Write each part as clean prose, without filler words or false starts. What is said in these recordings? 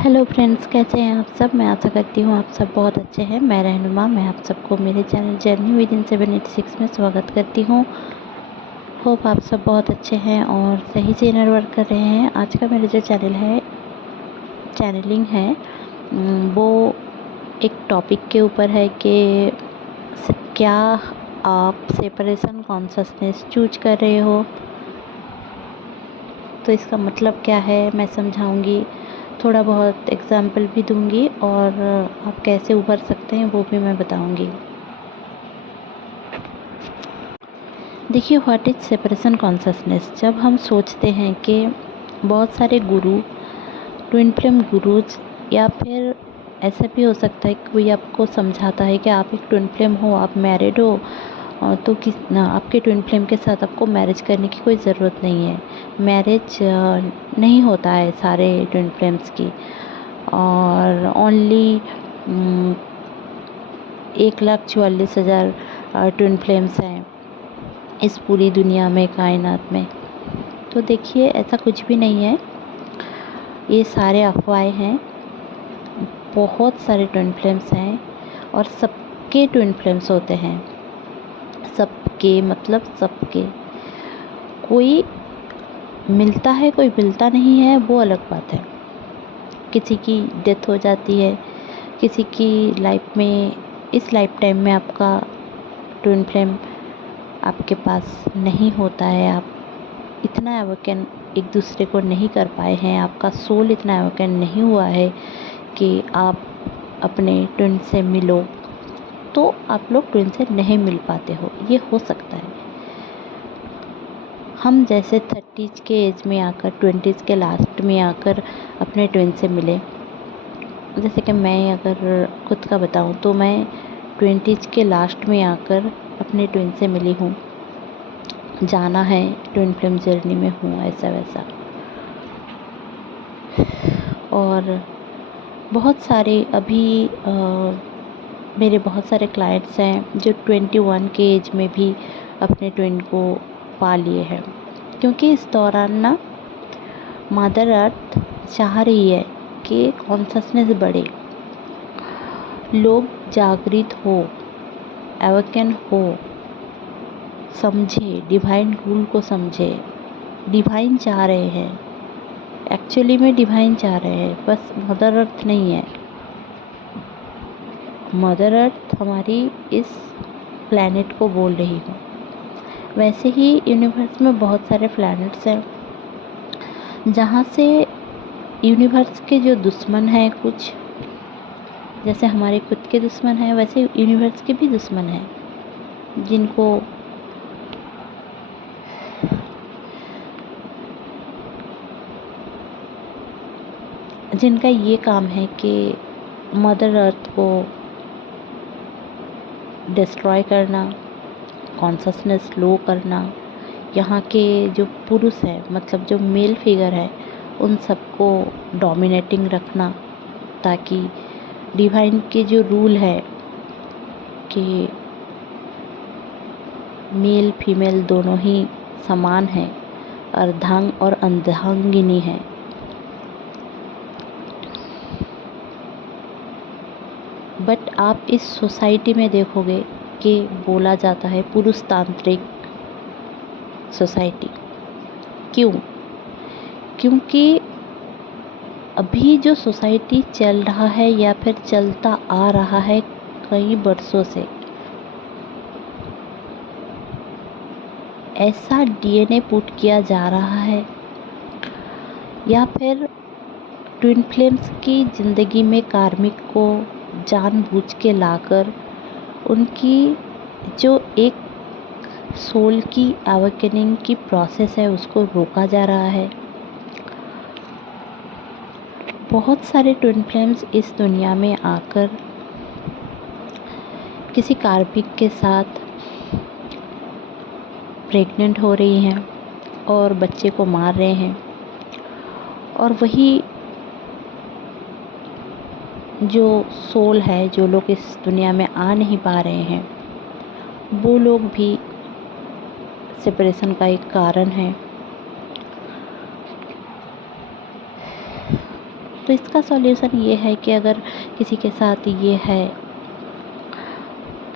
Hello friends, कैसे हैं आप सब। मैं आशा करती हूँ आप सब बहुत अच्छे हैं। मैं रहनुमा, मैं आप सबको मेरे चैनल जर्नी विद इन 786 में स्वागत करती हूँ। होप आप सब बहुत अच्छे हैं और सही से इनर वर्क कर रहे हैं। आज का मेरा जो चैनल है, चैनलिंग है, वो एक टॉपिक के ऊपर है कि क्या आप सेपरेशन कॉन्शसनेस चूज कर रहे हो। तो इसका मतलब क्या है मैं समझाऊंगी, थोड़ा बहुत एग्जाम्पल भी दूंगी और आप कैसे उभर सकते हैं वो भी मैं बताऊंगी। देखिए, व्हाट इज सेपरेशन कॉन्शसनेस। जब हम सोचते हैं कि बहुत सारे गुरु, ट्विन फ्लेम गुरुज, या फिर ऐसा भी हो सकता है कि कोई आपको समझाता है कि आप एक ट्विन फ्लेम हो, आप मैरिड हो, तो किस ना आपके ट्विन फ्लेम के साथ आपको मैरिज करने की कोई ज़रूरत नहीं है। मैरिज नहीं होता है सारे ट्विन फ्लेम्स की, और ओनली 1,44,000 ट्विन फ्लेम्स हैं इस पूरी दुनिया में, कायनात में। तो देखिए, ऐसा कुछ भी नहीं है, ये सारे अफवाहें हैं। बहुत सारे ट्विन फ्लेम्स हैं और सबके ट्विन फ्लेम्स होते हैं, सबके मतलब सबके। कोई मिलता है, कोई मिलता नहीं है, वो अलग बात है। किसी की डेथ हो जाती है, किसी की लाइफ में, इस लाइफ टाइम में आपका ट्विन फ्लेम आपके पास नहीं होता है, आप इतना अवेकन एक दूसरे को नहीं कर पाए हैं, आपका सोल इतना अवेकन नहीं हुआ है कि आप अपने ट्विन से मिलो, तो आप लोग ट्विन से नहीं मिल पाते हो। ये हो सकता है। हम जैसे 30s के एज में आकर, 20s के लास्ट में आकर अपने ट्विन से मिले। जैसे कि मैं अगर खुद का बताऊं तो मैं 20s के लास्ट में आकर अपने ट्विन से मिली हूँ। जाना है, ट्विन फ्लेम जर्नी में हूँ, ऐसा वैसा। और बहुत सारे अभी मेरे बहुत सारे क्लाइंट्स हैं जो 21 के एज में भी अपने ट्विन को पा लिए हैं, क्योंकि इस दौरान ना मदर अर्थ चाह रही है कि कॉन्शसनेस बढ़े, लोग जागृत हो, अवेकन हो, समझे, डिवाइन रूल को समझे। डिवाइन चाह रहे हैं, एक्चुअली में डिवाइन चाह रहे हैं, बस मदर अर्थ नहीं है। मदर अर्थ हमारी इस प्लैनेट को बोल रही हूँ। वैसे ही यूनिवर्स में बहुत सारे प्लैनेट्स हैं, जहाँ से यूनिवर्स के जो दुश्मन हैं, कुछ जैसे हमारे खुद के दुश्मन हैं, वैसे यूनिवर्स के भी दुश्मन हैं, जिनका ये काम है कि मदर अर्थ को डिस्ट्रॉय करना, कॉन्शसनेस लो करना। यहाँ के जो पुरुष हैं, मतलब जो मेल फिगर है, उन सबको डोमिनेटिंग रखना, ताकि डिवाइन के जो रूल है कि मेल फीमेल दोनों ही समान हैं, अर्धांग और अर्धांगिनी है। बट आप इस सोसाइटी में देखोगे कि बोला जाता है पुरुष तांत्रिक सोसाइटी। क्यों? क्योंकि अभी जो सोसाइटी चल रहा है या फिर चलता आ रहा है कई वर्षों से, ऐसा डीएनए पुट किया जा रहा है, या फिर ट्विन फ्लेम्स की ज़िंदगी में कार्मिक को जानबूझ के लाकर उनकी जो एक सोल की अवेकनिंग की प्रोसेस है उसको रोका जा रहा है। बहुत सारे ट्विन फ्लेम्स इस दुनिया में आकर किसी कार्मिक के साथ प्रेग्नेंट हो रही हैं और बच्चे को मार रहे हैं, और वही जो सोल है, जो लोग इस दुनिया में आ नहीं पा रहे हैं, वो लोग भी सेपरेशन का एक कारण है। तो इसका सॉल्यूशन ये है कि अगर किसी के साथ ये है,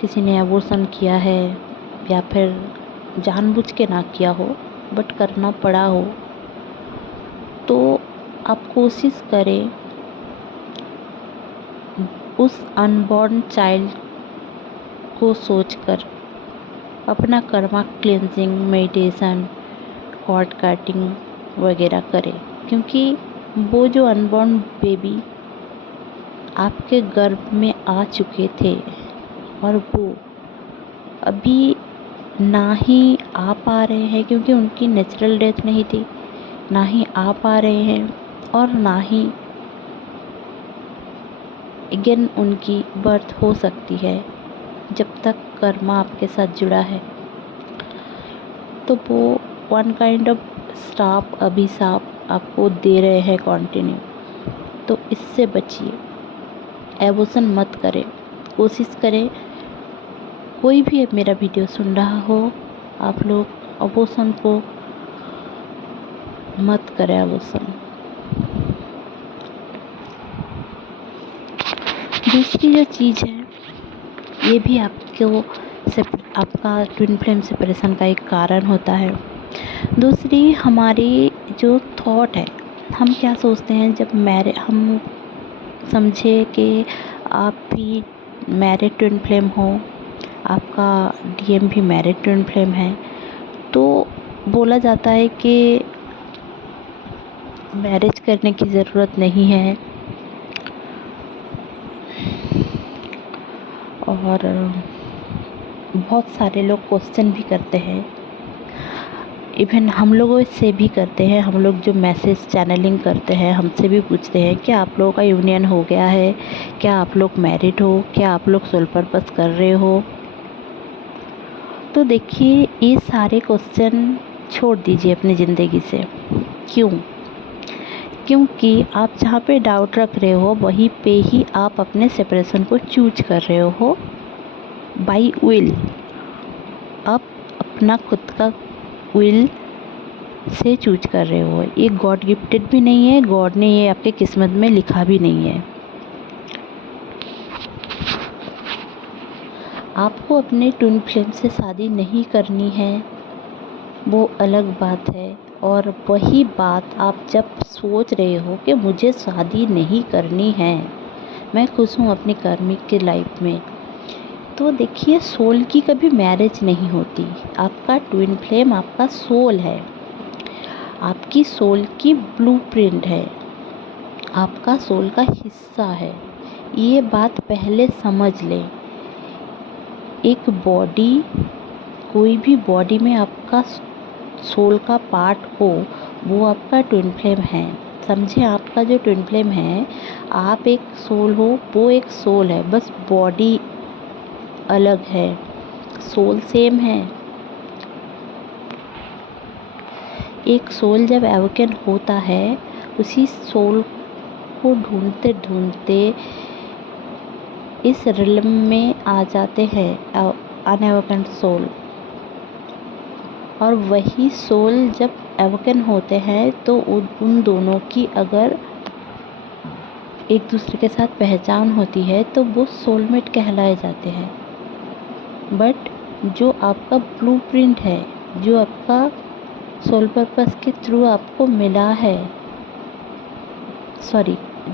किसी ने अबॉर्शन किया है या फिर जानबूझ के ना किया हो बट करना पड़ा हो, तो आप कोशिश करें उस अनबॉर्न चाइल्ड को सोचकर अपना karma cleansing, meditation, cord cutting वगैरह करें, क्योंकि वो जो अनबॉर्न बेबी आपके गर्भ में आ चुके थे और वो अभी ना ही आ पा रहे हैं, क्योंकि उनकी नेचुरल डेथ नहीं थी, ना ही आ पा रहे हैं और ना ही अगेन उनकी बर्थ हो सकती है जब तक कर्मा आपके साथ जुड़ा है। तो वो वन काइंड ऑफ श्राप, अभिशाप आपको दे रहे हैं कंटिन्यू। तो इससे बचिए, एबॉर्शन मत करें। कोशिश करें, कोई भी अब मेरा वीडियो सुन रहा हो, आप लोग अबॉर्शन को मत करें। अबॉर्शन दूसरी जो चीज़ है, ये भी आपका ट्विन फ्लेम सेपरेशन का एक कारण होता है। दूसरी हमारी जो थॉट है, हम क्या सोचते हैं जब हम समझे कि आप भी मैरिड ट्विन फ्लेम हो, आपका डीएम भी मैरिड ट्विन फ्लेम है, तो बोला जाता है कि मैरिज करने की ज़रूरत नहीं है। और बहुत सारे लोग क्वेश्चन भी करते हैं, इवन हम लोगों से भी करते हैं। हम लोग जो मैसेज चैनलिंग करते हैं, हमसे भी पूछते हैं कि आप लोगों का यूनियन हो गया है, क्या आप लोग मैरिड हो, क्या आप लोग सोल पर्पस कर रहे हो। तो देखिए, ये सारे क्वेश्चन छोड़ दीजिए अपनी ज़िंदगी से। क्यों? क्योंकि आप जहाँ पे डाउट रख रहे हो वहीं पे ही आप अपने सेपरेशन को चूज कर रहे हो बाई विल। आप अपना खुद का विल से चूज कर रहे हो। ये गॉड गिफ्टेड भी नहीं है, गॉड ने ये आपके किस्मत में लिखा भी नहीं है। आपको अपने ट्विन फ्लेम से शादी नहीं करनी है, वो अलग बात है। और वही बात आप जब सोच रहे हो कि मुझे शादी नहीं करनी है, मैं खुश हूँ अपनी कर्मिक की लाइफ में, तो देखिए, सोल की कभी मैरिज नहीं होती। आपका ट्विन फ्लेम आपका सोल है, आपकी सोल की ब्लूप्रिंट है, आपका सोल का हिस्सा है। ये बात पहले समझ लें। एक बॉडी, कोई भी बॉडी में आपका सोल का पार्ट हो, वो आपका ट्विन फ्लेम है। समझे, आपका जो ट्विन फ्लेम है, आप एक सोल हो, वो एक सोल है, बस बॉडी अलग है, सोल सेम है। एक सोल जब एवोकन होता है, उसी सोल को ढूंढते ढूंढते इस रिलम में आ जाते हैं अनएवोकन सोल। और वही सोल जब एवोकन होते हैं तो उन दोनों की अगर एक दूसरे के साथ पहचान होती है तो वो सोलमेट कहलाए जाते हैं। बट जो आपका ब्लूप्रिंट है, जो आपका सोल पर्पस के थ्रू आपको मिला है,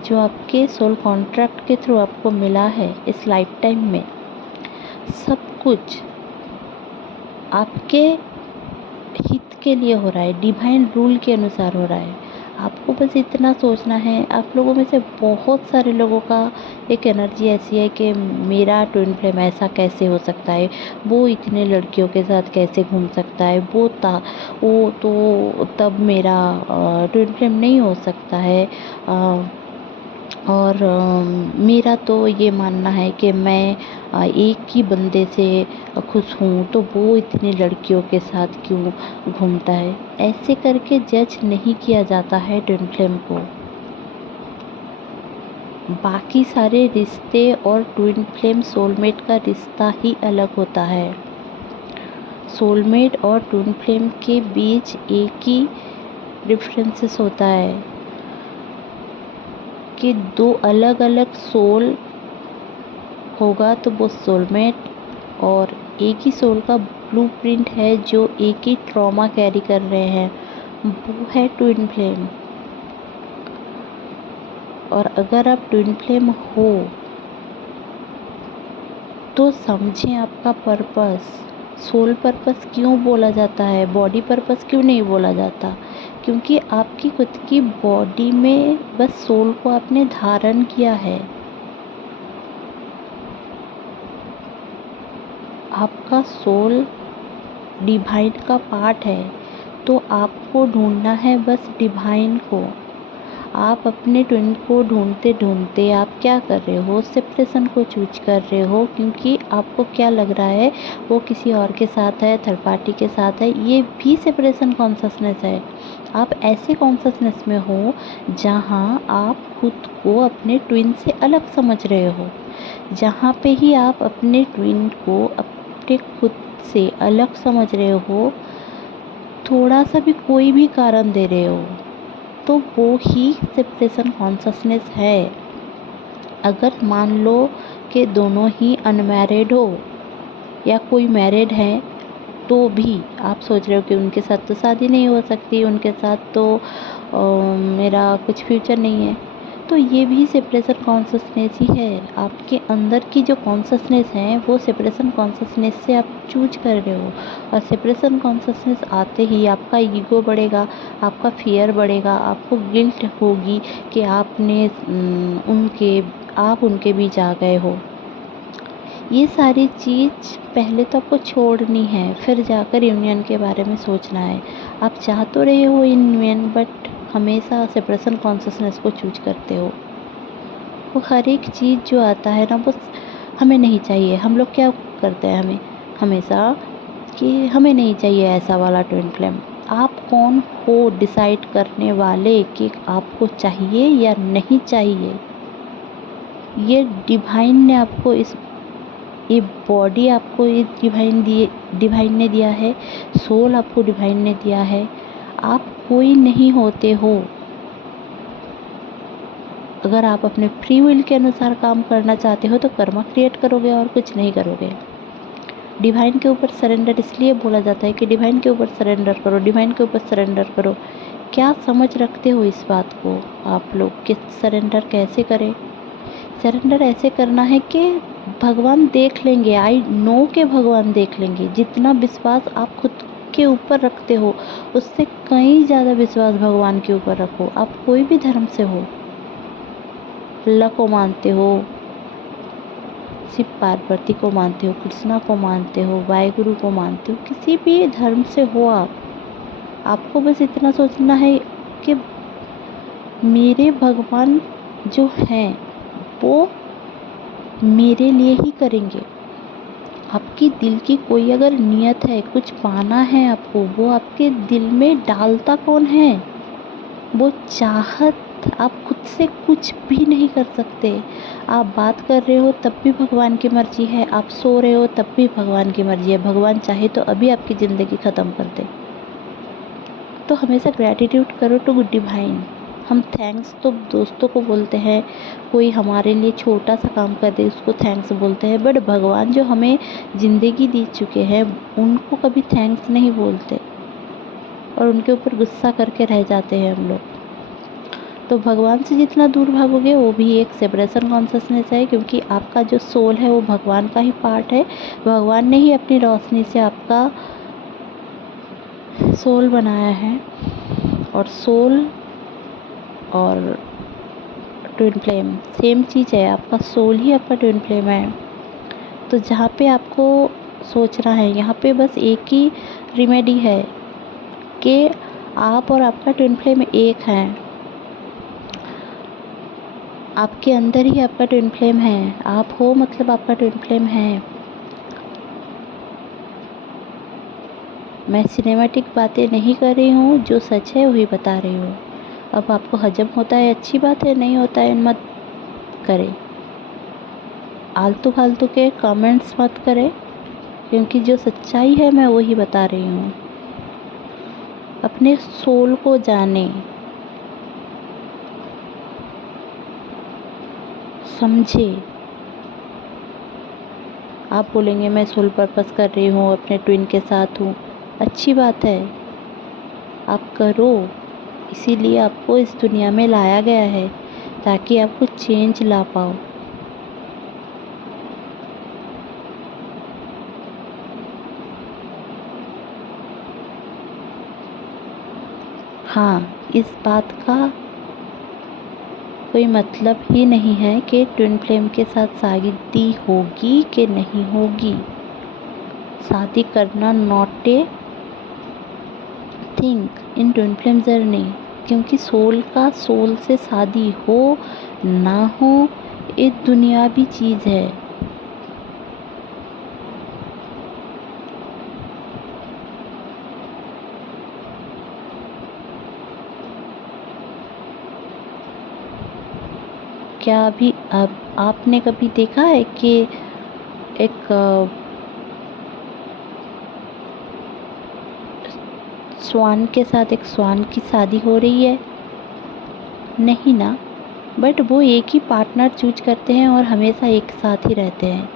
जो आपके सोल कॉन्ट्रैक्ट के थ्रू आपको मिला है इस लाइफ टाइम में, सब कुछ आपके हित के लिए हो रहा है, डिवाइन रूल के अनुसार हो रहा है। आपको बस इतना सोचना है। आप लोगों में से बहुत सारे लोगों का एक एनर्जी ऐसी है कि मेरा ट्विन फ्लेम ऐसा कैसे हो सकता है, वो इतने लड़कियों के साथ कैसे घूम सकता है, वो तो तब मेरा ट्विन फ्लेम नहीं हो सकता है। और मेरा तो ये मानना है कि मैं एक ही बंदे से खुश हूँ, तो वो इतनी लड़कियों के साथ क्यों घूमता है। ऐसे करके जज नहीं किया जाता है ट्विन फ्लेम को। बाकी सारे रिश्ते और ट्विन फ्लेम सोलमेट का रिश्ता ही अलग होता है। सोलमेट और ट्विन फ्लेम के बीच एक ही डिफरेंसेस होता है आपके दो अलग अलग सोल होगा तो वो सोलमेट, और एक ही सोल का ब्लूप्रिंट है जो एक ही ट्रॉमा कैरी कर रहे हैं, वो है ट्विन फ्लेम। और अगर आप ट्विन फ्लेम हो तो समझें आपका पर्पस। सोल पर्पस क्यों बोला जाता है, बॉडी पर्पस क्यों नहीं बोला जाता? क्योंकि आपकी खुद की बॉडी में बस सोल को आपने धारण किया है। आपका सोल डिवाइन का पार्ट है, तो आपको ढूंढना है बस डिवाइन को। आप अपने ट्विन को ढूंढते ढूंढते आप क्या कर रहे हो, सेपरेशन को चूज कर रहे हो, क्योंकि आपको क्या लग रहा है वो किसी और के साथ है, थर्ड पार्टी के साथ है। ये भी सेपरेशन कॉन्शसनेस है। आप ऐसे कॉन्शसनेस में हो जहाँ आप खुद को अपने ट्विन से अलग समझ रहे हो, जहाँ पे ही आप अपने ट्विन को अपने खुद से अलग समझ रहे हो, थोड़ा सा भी कोई भी कारण दे रहे हो, तो वो ही सेपरेशन कॉन्शसनेस है। अगर मान लो कि दोनों ही अनमैरिड हो या कोई मैरिड है, तो भी आप सोच रहे हो कि उनके साथ तो शादी नहीं हो सकती, उनके साथ तो मेरा कुछ फ्यूचर नहीं है, तो ये भी सेपरेशन कॉन्शसनेस ही है। आपके अंदर की जो कॉन्शसनेस है वो सेपरेशन कॉन्शसनेस से आप चूज कर रहे हो, और सेपरेशन कॉन्शसनेस आते ही आपका ईगो बढ़ेगा, आपका फियर बढ़ेगा, आपको गिल्ट होगी कि आप उनके बीच आ गए हो। ये सारी चीज़ पहले तो आपको छोड़नी है, फिर जाकर यूनियन के बारे में सोचना है। आप चाह तो रहे हो यूनियन, बट हमेशा सेपरेशन कॉन्शसनेस को चूज करते हो। वो हर एक चीज़ जो आता है ना, वो हमें नहीं चाहिए। हम लोग क्या करते हैं, हमेशा कि हमें नहीं चाहिए ऐसा वाला ट्विन फ्लेम। आप कौन हो डिसाइड करने वाले कि आपको चाहिए या नहीं चाहिए? ये डिवाइन ने आपको ये बॉडी आपको ये डिवाइन ने दिया है, सोल आपको डिवाइन ने दिया है। आप कोई नहीं होते हो। अगर आप अपने फ्री विल के अनुसार काम करना चाहते हो तो कर्मा क्रिएट करोगे और कुछ नहीं करोगे। डिवाइन के ऊपर सरेंडर इसलिए बोला जाता है कि डिवाइन के ऊपर सरेंडर करो, डिवाइन के ऊपर सरेंडर करो। क्या समझ रखते हो इस बात को आप लोग कि सरेंडर कैसे करें? सरेंडर ऐसे करना है कि भगवान देख लेंगे। आई नो के भगवान देख लेंगे। जितना विश्वास आप खुद के ऊपर रखते हो उससे कहीं ज़्यादा विश्वास भगवान के ऊपर रखो। आप कोई भी धर्म से हो, अल्लाह को मानते हो, शिव पार्वती को मानते हो, कृष्णा को मानते हो, वाहेगुरु को मानते हो, किसी भी धर्म से हो आपको बस इतना सोचना है कि मेरे भगवान जो हैं वो मेरे लिए ही करेंगे। आपकी दिल की कोई अगर नियत है, कुछ पाना है आपको, वो आपके दिल में डालता कौन है? वो चाहत। आप खुद से कुछ भी नहीं कर सकते। आप बात कर रहे हो तब भी भगवान की मर्जी है, आप सो रहे हो तब भी भगवान की मर्जी है। भगवान चाहे तो अभी आपकी ज़िंदगी ख़त्म कर दे। तो हमेशा ग्रैटिट्यूड करो टू डिवाइन। हम थैंक्स तो दोस्तों को बोलते हैं, कोई हमारे लिए छोटा सा काम कर दे उसको थैंक्स बोलते हैं, बट भगवान जो हमें ज़िंदगी दे चुके हैं उनको कभी थैंक्स नहीं बोलते, और उनके ऊपर गुस्सा करके रह जाते हैं हम लोग। तो भगवान से जितना दूर भागोगे वो भी एक सेपरेशन कॉन्शसनेस है, क्योंकि आपका जो सोल है वो भगवान का ही पार्ट है। भगवान ने ही अपनी रोशनी से आपका सोल बनाया है, और सोल और ट्विन फ्लेम सेम चीज़ है। आपका सोल ही आपका ट्विन फ्लेम है। तो जहाँ पे आपको सोचना है, यहाँ पे बस एक ही रेमेडी है कि आप और आपका ट्विन फ्लेम एक हैं। आपके अंदर ही आपका ट्विन फ्लेम है। आप हो मतलब आपका ट्विन फ्लेम है। मैं सिनेमैटिक बातें नहीं कर रही हूँ, जो सच है वही बता रही हूँ। अब आपको हजम होता है अच्छी बात है, नहीं होता है मत करें। आलतू फालतू के कमेंट्स मत करें, क्योंकि जो सच्चाई है मैं वही बता रही हूँ। अपने सोल को जाने। समझे। आप बोलेंगे मैं सोल पर्पस कर रही हूँ, अपने ट्विन के साथ हूँ, अच्छी बात है, आप करो। इसीलिए आपको इस दुनिया में लाया गया है ताकि आप कुछ चेंज ला पाओ। हाँ, इस बात का कोई मतलब ही नहीं है कि ट्विन फ्लेम के साथ शादी होगी कि नहीं होगी। शादी करना not a think in twin flame journey, क्योंकि सोल का सोल से शादी हो ना हो, एक दुनियावी चीज़ है। क्या अभी अब आपने कभी देखा है कि एक स्वान के साथ एक स्वान की शादी हो रही है? नहीं ना। बट वो एक ही पार्टनर चूज करते हैं और हमेशा एक साथ ही रहते हैं।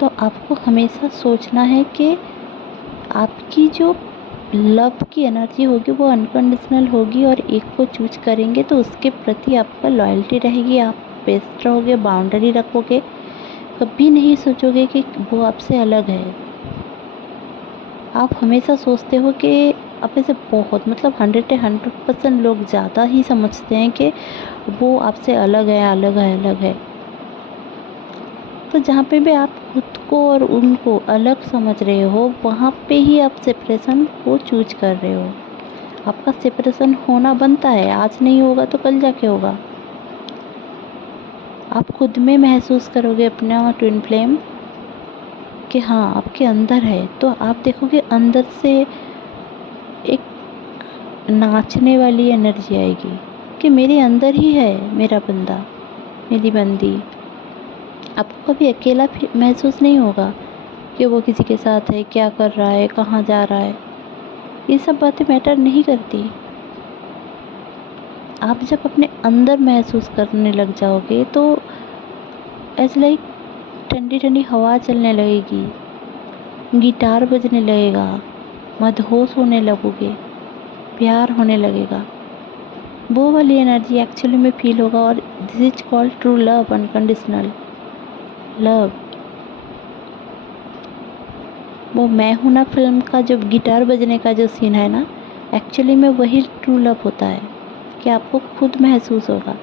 तो आपको हमेशा सोचना है कि आपकी जो लव की एनर्जी होगी वो अनकंडीशनल होगी, और एक को चूज करेंगे तो उसके प्रति आपका लॉयल्टी रहेगी, आप बेस्ट रहोगे, बाउंड्री रखोगे, कभी नहीं सोचोगे कि वो आपसे अलग है। आप हमेशा सोचते हो कि आप ऐसे बहुत 100% लोग ज़्यादा ही समझते हैं कि वो आपसे अलग है, अलग है, अलग है। तो जहाँ पे भी आप खुद को और उनको अलग समझ रहे हो, वहाँ पे ही आप सेपरेशन को चूज कर रहे हो। आपका सेपरेशन होना बनता है, आज नहीं होगा तो कल जाके होगा। आप खुद में महसूस करोगे अपना ट्विन फ्लेम कि हाँ आपके अंदर है, तो आप देखोगे अंदर से एक नाचने वाली एनर्जी आएगी कि मेरे अंदर ही है मेरा बंदा, मेरी बंदी। आपको कभी अकेला महसूस नहीं होगा कि वो किसी के साथ है, क्या कर रहा है, कहाँ जा रहा है। ये सब बातें मैटर नहीं करती। आप जब अपने अंदर महसूस करने लग जाओगे तो ऐसे लाइक ठंडी ठंडी हवा चलने लगेगी, गिटार बजने लगेगा, मदहोश होने लगोगे, प्यार होने लगेगा। वो वाली एनर्जी एक्चुअली में फील होगा, और this is called true love, unconditional love. वो मैं हूं ना फिल्म का जो गिटार बजने का जो सीन है ना, एक्चुअली में वही ट्रू लव होता है कि आपको खुद महसूस होगा।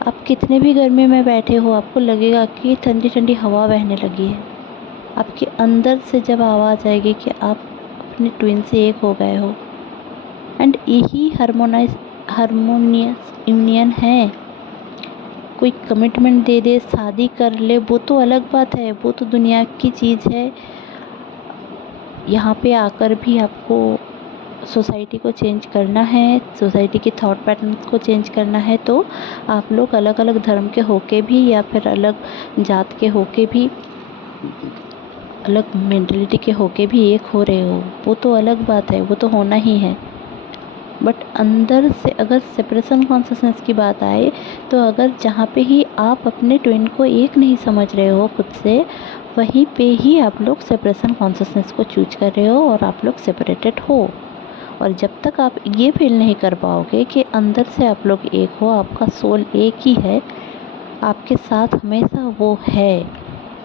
आप कितने भी गर्मी में बैठे हो, आपको लगेगा कि ठंडी ठंडी हवा बहने लगी है। आपके अंदर से जब आवाज़ आएगी कि आप अपने ट्विन से एक हो गए हो, एंड यही हारमोनियस यूनियन है। कोई कमिटमेंट दे दे, शादी कर ले, वो तो अलग बात है, वो तो दुनिया की चीज़ है। यहाँ पे आकर भी आपको सोसाइटी को चेंज करना है, सोसाइटी की थॉट पैटर्न्स को चेंज करना है, तो आप लोग अलग अलग धर्म के होके भी, या फिर अलग जात के होके भी, अलग मेंटलिटी के होके भी एक हो रहे हो, वो तो अलग बात है, वो तो होना ही है। बट अंदर से अगर सेपरेशन कॉन्शियसनेस की बात आए, तो अगर जहाँ पे ही आप अपने ट्विन को एक नहीं समझ रहे हो खुद से, वहीं पे ही आप लोग सेपरेशन कॉन्शियसनेस को चूज कर रहे हो और आप लोग सेपरेटेड हो। और जब तक आप ये फील नहीं कर पाओगे कि अंदर से आप लोग एक हो, आपका सोल एक ही है, आपके साथ हमेशा वो है,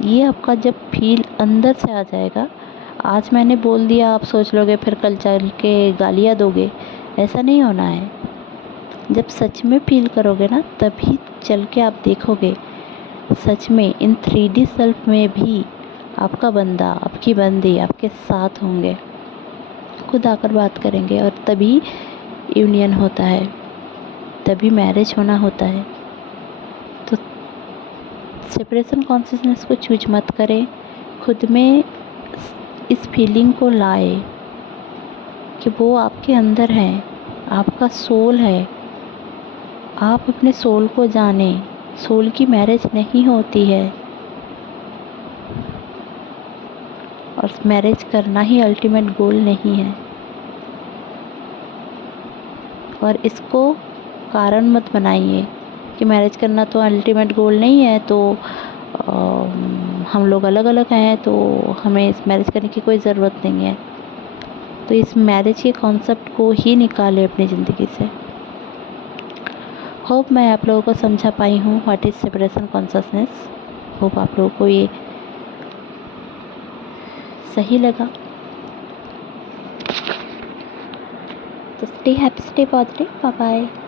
ये आपका जब फील अंदर से आ जाएगा, आज मैंने बोल दिया आप सोच लोगे फिर कल चल के गालियाँ दोगे, ऐसा नहीं होना है। जब सच में फील करोगे ना, तभी चल के आप देखोगे सच में इन 3D सेल्फ में भी आपका बंदा, आपकी बंदी आपके साथ होंगे, खुद आकर बात करेंगे, और तभी यूनियन होता है, तभी मैरिज होना होता है। तो सेपरेशन कॉन्शियसनेस को चूज मत करें, खुद में इस फीलिंग को लाए कि वो आपके अंदर है, आपका सोल है। आप अपने सोल को जाने, सोल की मैरिज नहीं होती है, और मैरिज करना ही अल्टीमेट गोल नहीं है। और इसको कारण मत बनाइए कि मैरिज करना तो अल्टीमेट गोल नहीं है, तो हम लोग अलग अलग हैं तो हमें इस मैरिज करने की कोई ज़रूरत नहीं है। तो इस मैरिज के कॉन्सेप्ट को ही निकालें अपनी ज़िंदगी से। होप मैं आप लोगों को समझा पाई हूँ what is separation consciousness. Hope आप लोगों को ये सही लगा। तो stay happy, stay positive, bye bye.